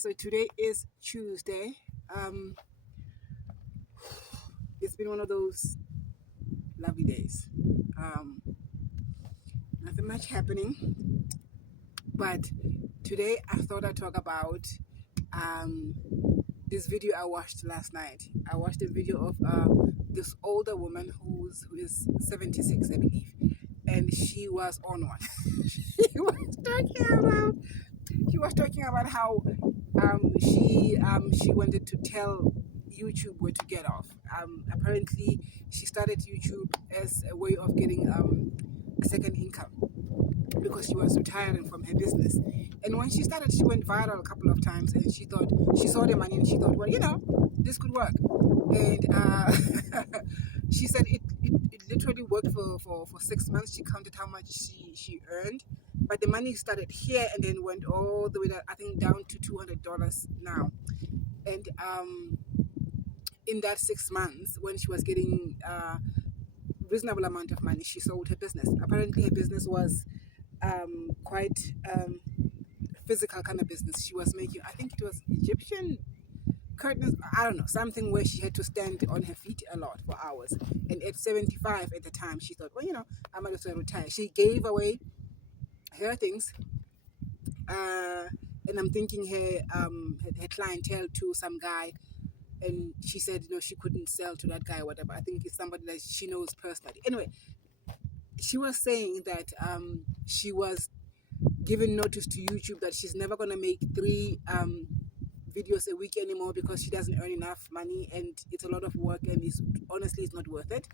So today is Tuesday. Um, it's been one of those lovely days. Um, Nothing much happening, but today I thought I'd talk about um, this video I watched last night. I watched a video of this older woman who is 76, I believe, and she was on one. She was talking about how she wanted to tell YouTube where to get off. Apparently, she started YouTube as a way of getting a second income because she was retiring from her business. And when she started, she went viral a couple of times, and she saw the money, and she thought, well, this could work. And she said it literally worked for 6 months. She counted how much she earned, but the money started here and then went all the way down, I think down to $200 now. And in that 6 months, when she was getting reasonable amount of money, she sold her business. Apparently, her business was quite physical kind of business. She was making, I think it was Egyptian curtains, I don't know, something where she had to stand on her feet a lot for hours. And at 75 at the time, she thought, well, I might as well retire. She gave away her things, and I'm thinking her clientele to some guy, and she said, she couldn't sell to that guy or whatever. I think it's somebody that she knows personally. Anyway, she was saying that she was giving notice to YouTube that she's never going to make 3 videos a week anymore because she doesn't earn enough money and it's a lot of work, and honestly it's not worth it.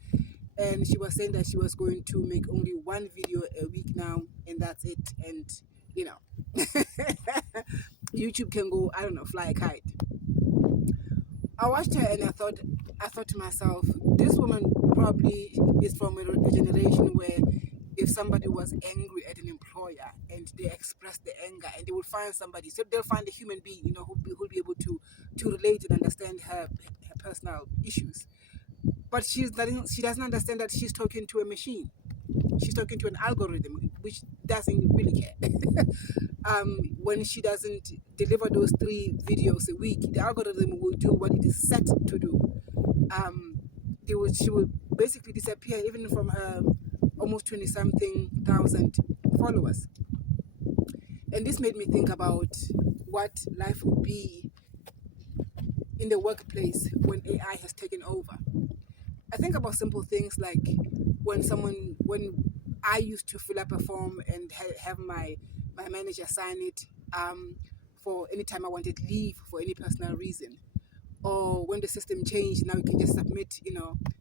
And she was saying that she was going to make only 1 video a week now, and that's it. And YouTube can go, I don't know, fly a kite. I watched her and I thought to myself, this woman probably is from a generation where if somebody was angry at an employer and they expressed the anger, and they would find somebody, so they'll find a human being, who'll be able to relate and understand her personal issues. But she doesn't understand that she's talking to a machine. She's talking to an algorithm, which doesn't really care. When she doesn't deliver those 3 videos a week, the algorithm will do what it is set to do. She will basically disappear, even from her almost 20-something thousand followers. And this made me think about what life would be in the workplace when AI has taken over. I think about simple things like when I used to fill up a form and have my manager sign it for any time I wanted leave for any personal reason. Or when the system changed, now you can just submit,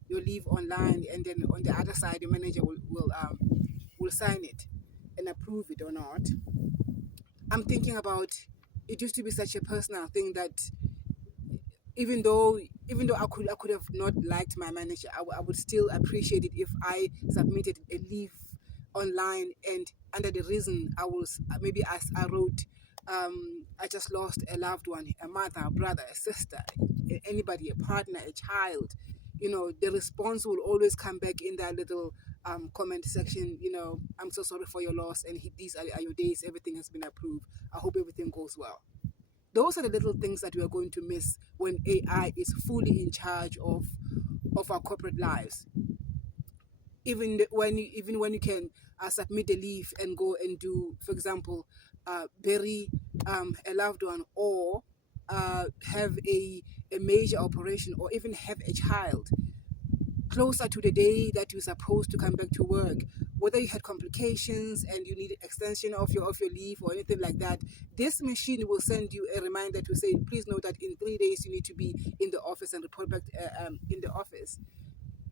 your leave online, and then on the other side, the manager will sign it and approve it or not. I'm thinking about, it used to be such a personal thing that even though I could have not liked my manager, I would still appreciate it if I submitted a leave online, and under the reason I wrote, I just lost a loved one, a mother, a brother, a sister, anybody, a partner, a child. The response will always come back in that little comment section. I'm so sorry for your loss, and these are your days. Everything has been approved. I hope everything goes well. Those are the little things that we are going to miss when AI is fully in charge of our corporate lives. Even when you can submit a leave and go and do, for example, bury a loved one, or have a major operation, or even have a child closer to the day that you're supposed to come back to work, whether you had complications and you need extension of your leave or anything like that, this machine will send you a reminder to say, please note that in 3 days you need to be in the office and report back in the office.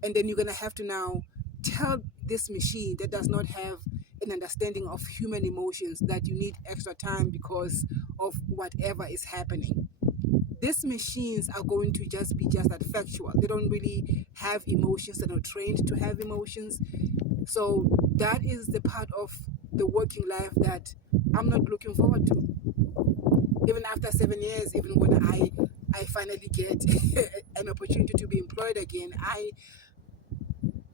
And then you're going to have to now tell this machine that does not have an understanding of human emotions that you need extra time because of whatever is happening. These machines are going to just be just that, factual. They don't really have emotions. They're not trained to have emotions. So that is the part of the working life that I'm not looking forward to. Even after 7 years, even when I finally get an opportunity to be employed again,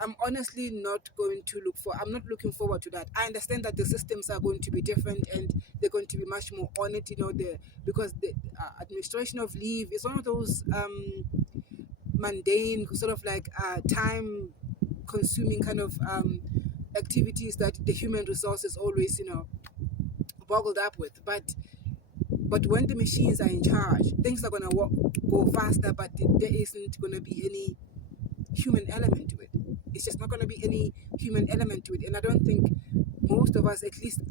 I'm honestly not going to I'm not looking forward to that. I understand that the systems are going to be different and they're going to be much more on it, because the administration of leave is one of those mundane, sort of like time consuming kind of activities that the human resource is always, boggled up with. But when the machines are in charge, things are going to go faster, but there isn't going to be any human element to it. It's just not going to be any human element to it. And I don't think most of us, at least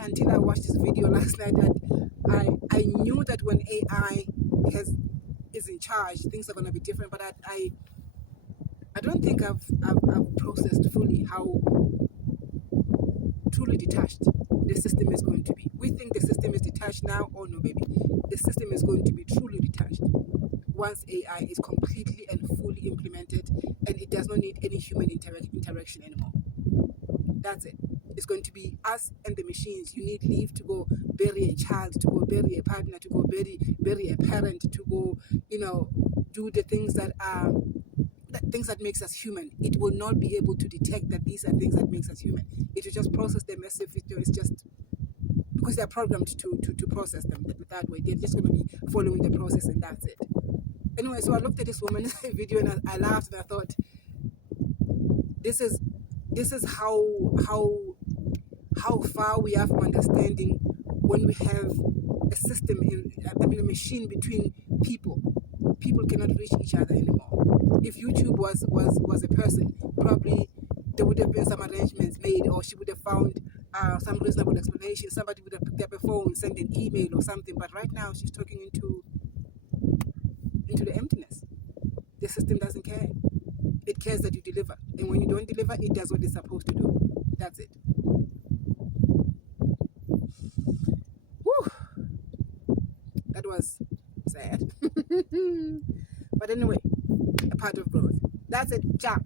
until I watched this video last night, that I knew that when AI is in charge, things are going to be different. But I don't think I've processed fully how truly detached the system is going to be. We think the system is detached now. Oh no, baby. The system is going to be truly detached once AI is completely and fully implemented and it does not need any human interaction anymore. That's it. It's going to be us and the machines. You need leave to go bury a child, to go bury a partner, to go bury a parent, to go, do the things that are things that makes us human. It will not be able to detect that these are things that makes us human. It will just process them as if it's just because they're programmed to process them that way. They're just going to be following the process and that's it. Anyway, so I looked at this woman's video and I laughed and I thought, this is how far we are from understanding when we have a system a machine between people. People cannot reach each other anymore. If YouTube was a person, probably there would have been some arrangements made, or she would have found some reasonable explanation. Somebody would have picked up a phone, sent an email or something. But right now, she's talking into the emptiness. The system doesn't care. It cares that you deliver, and when you don't deliver, it does what it's supposed to do. That's it. Whew. That was sad. But anyway, a part of growth. That's it. Ciao.